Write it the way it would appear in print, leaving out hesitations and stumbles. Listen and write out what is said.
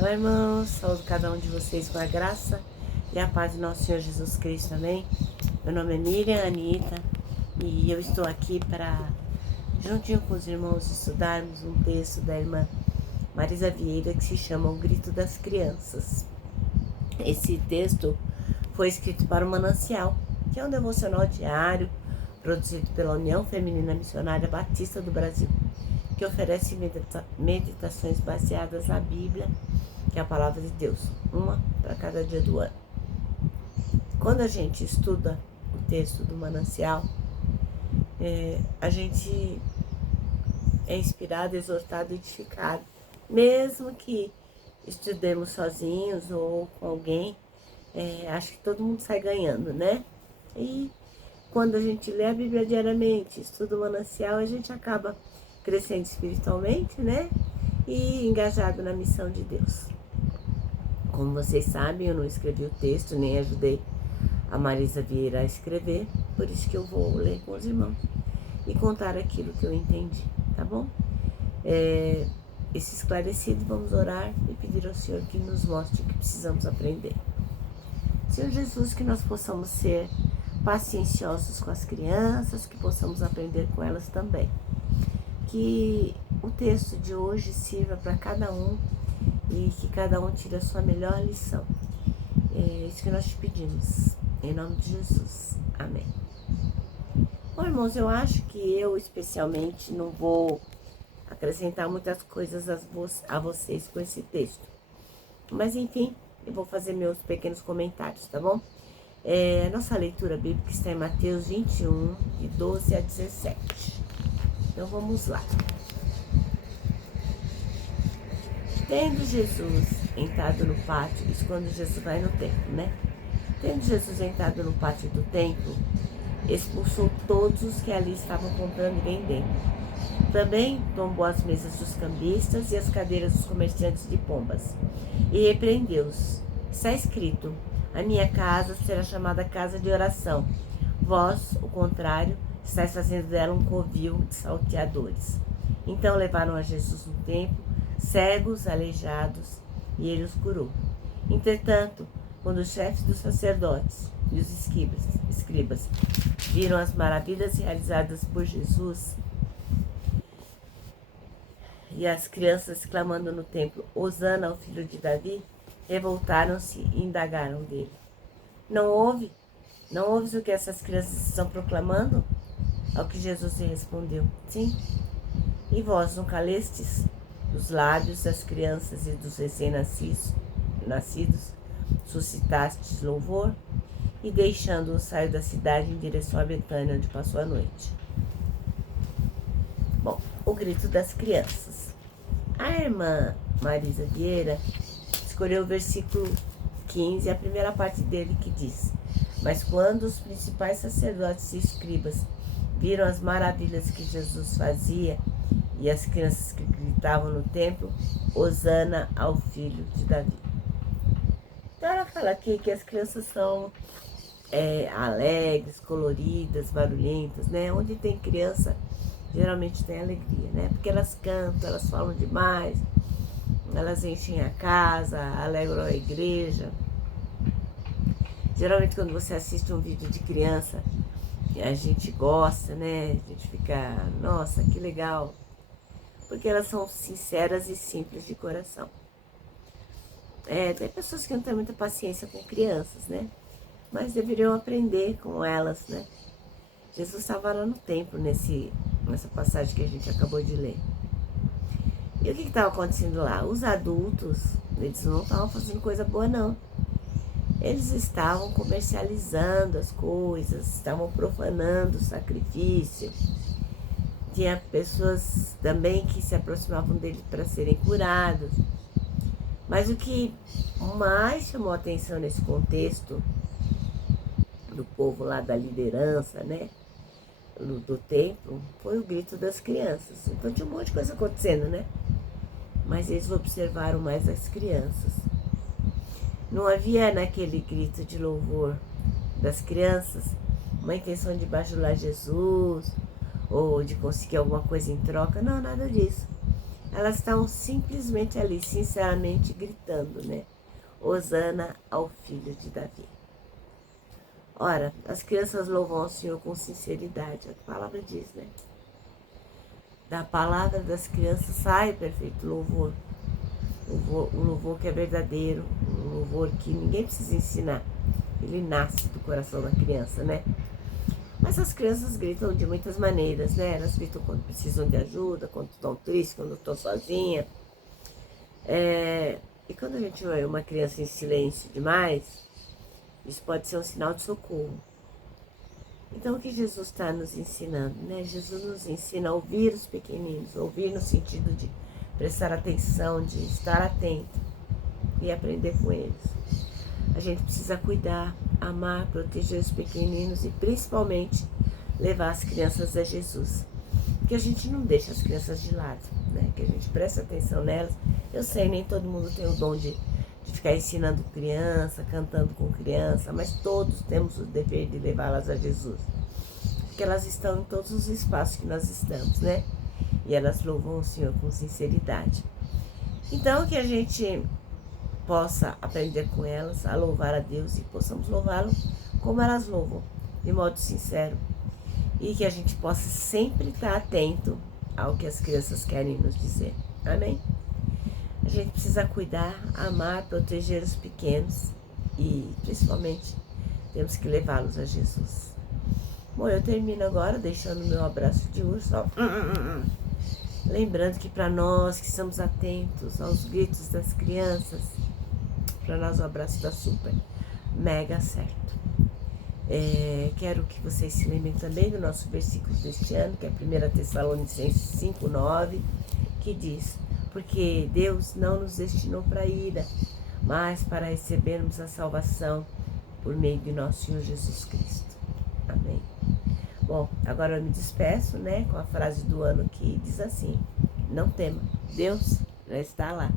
Olá, irmãos, saúdo cada um de vocês com a graça e a paz do nosso Senhor Jesus Cristo, amém? Meu nome é Miriam Anita e eu estou aqui para, juntinho com os irmãos, estudarmos um texto da irmã Marisa Vieira que se chama O Grito das Crianças. Esse texto foi escrito para o Manancial, que é um devocional diário produzido pela União Feminina Missionária Batista do Brasil, que oferece meditações baseadas na Bíblia, que é a palavra de Deus, uma para cada dia do ano. Quando a gente estuda o texto do Manancial, a gente é inspirado, exortado, edificado, mesmo que estudemos sozinhos ou com alguém, acho que todo mundo sai ganhando, né? E quando a gente lê a Bíblia diariamente, estuda o Manancial, a gente acaba crescendo espiritualmente, né? E engajado na missão de Deus. Como vocês sabem, eu não escrevi o texto, nem ajudei a Marisa Vieira a escrever, por isso que eu vou ler com os irmãos e contar aquilo que eu entendi, tá bom? Esse esclarecido, vamos orar e pedir ao Senhor que nos mostre o que precisamos aprender. Senhor Jesus, que nós possamos ser pacienciosos com as crianças, que possamos aprender com elas também. Que o texto de hoje sirva para cada um e que cada um tire a sua melhor lição. É isso que nós te pedimos, em nome de Jesus. Amém. Bom, irmãos, eu acho que eu especialmente não vou acrescentar muitas coisas a vocês com esse texto. Mas enfim, eu vou fazer meus pequenos comentários, tá bom? A nossa leitura bíblica está em Mateus 21, de 12 a 17. Então vamos lá. Tendo Jesus entrado no pátio, isso quando Jesus vai no templo, né? Tendo Jesus entrado no pátio do templo, expulsou todos os que ali estavam comprando e vendendo. Também tombou as mesas dos cambistas e as cadeiras dos comerciantes de pombas, e repreendeu-os. Está escrito: a minha casa será chamada casa de oração. Vós, o contrário, estáis fazendo dela um covil de salteadores. Então levaram a Jesus no templo cegos, aleijados, e ele os curou. Entretanto, quando os chefes dos sacerdotes e os escribas viram as maravilhas realizadas por Jesus e as crianças clamando no templo, Hosana ao filho de Davi, revoltaram-se e indagaram dele: Não ouves o que essas crianças estão proclamando? Ao que Jesus lhe respondeu: Sim. E vós nunca lestes? Dos lábios das crianças e dos recém-nascidos suscitastes louvor? E deixando-o, saiu da cidade em direção a Betânia, onde passou a noite. Bom, o grito das crianças. A irmã Marisa Vieira escolheu o versículo 15, a primeira parte dele, que diz: Mas quando os principais sacerdotes e escribas viram as maravilhas que Jesus fazia e as crianças que gritavam no templo, Hosana ao filho de Davi. Então ela fala aqui que as crianças são alegres, coloridas, barulhentas, né? Onde tem criança, geralmente tem alegria, né? Porque elas cantam, elas falam demais, elas enchem a casa, alegram a igreja. Geralmente quando você assiste um vídeo de criança, a gente gosta, né? A gente fica, nossa, que legal. Porque elas são sinceras e simples de coração. Tem pessoas que não têm muita paciência com crianças, né? Mas deveriam aprender com elas, né? Jesus estava lá no templo, nessa passagem que a gente acabou de ler. E o que estava acontecendo lá? Os adultos, eles não estavam fazendo coisa boa, não. Eles estavam comercializando as coisas, estavam profanando o sacrifício. Tinha pessoas também que se aproximavam dele para serem curadas. Mas o que mais chamou a atenção nesse contexto do povo lá da liderança, né, do templo, foi o grito das crianças. Então tinha um monte de coisa acontecendo, né? Mas eles observaram mais as crianças. Não havia naquele grito de louvor das crianças uma intenção de bajular Jesus ou de conseguir alguma coisa em troca, não, nada disso. elas estão simplesmente ali, sinceramente gritando, né? Hosana ao filho de Davi. Ora, as crianças louvam ao Senhor com sinceridade, a palavra diz, né? Da palavra das crianças sai perfeito louvor. Um louvor que é verdadeiro, um louvor que ninguém precisa ensinar. Ele nasce do coração da criança, né? Mas as crianças gritam de muitas maneiras, né? Elas gritam quando precisam de ajuda, quando estão tristes, quando estão sozinhas. E quando a gente vê uma criança em silêncio demais, isso pode ser um sinal de socorro. Então, o que Jesus está nos ensinando, né? Jesus nos ensina a ouvir os pequeninos, ouvir no sentido de prestar atenção, de estar atento e aprender com eles. A gente precisa cuidar, amar, proteger os pequeninos e principalmente levar as crianças a Jesus. Que a gente não deixa as crianças de lado, né? Que a gente preste atenção nelas. Eu sei, nem todo mundo tem o dom de ficar ensinando criança, cantando com criança, mas todos temos o dever de levá-las a Jesus. Porque elas estão em todos os espaços que nós estamos, né? E elas louvam o Senhor com sinceridade. Então, que a gente possa aprender com elas a louvar a Deus e possamos louvá-lo como elas louvam, de modo sincero. E que a gente possa sempre estar atento ao que as crianças querem nos dizer. Amém? A gente precisa cuidar, amar, proteger os pequenos e, principalmente, temos que levá-los a Jesus. Bom, eu termino agora deixando meu abraço de urso. Lembrando que para nós que estamos atentos aos gritos das crianças, para nós o abraço dá super mega certo. Quero que vocês se lembrem também do nosso versículo deste ano, que é 1 Tessalonicenses 5:9, que diz: porque Deus não nos destinou para a ira, mas para recebermos a salvação por meio de nosso Senhor Jesus Cristo. Amém. Bom, agora eu me despeço, né, com a frase do ano que diz assim: não tema, Deus já está lá.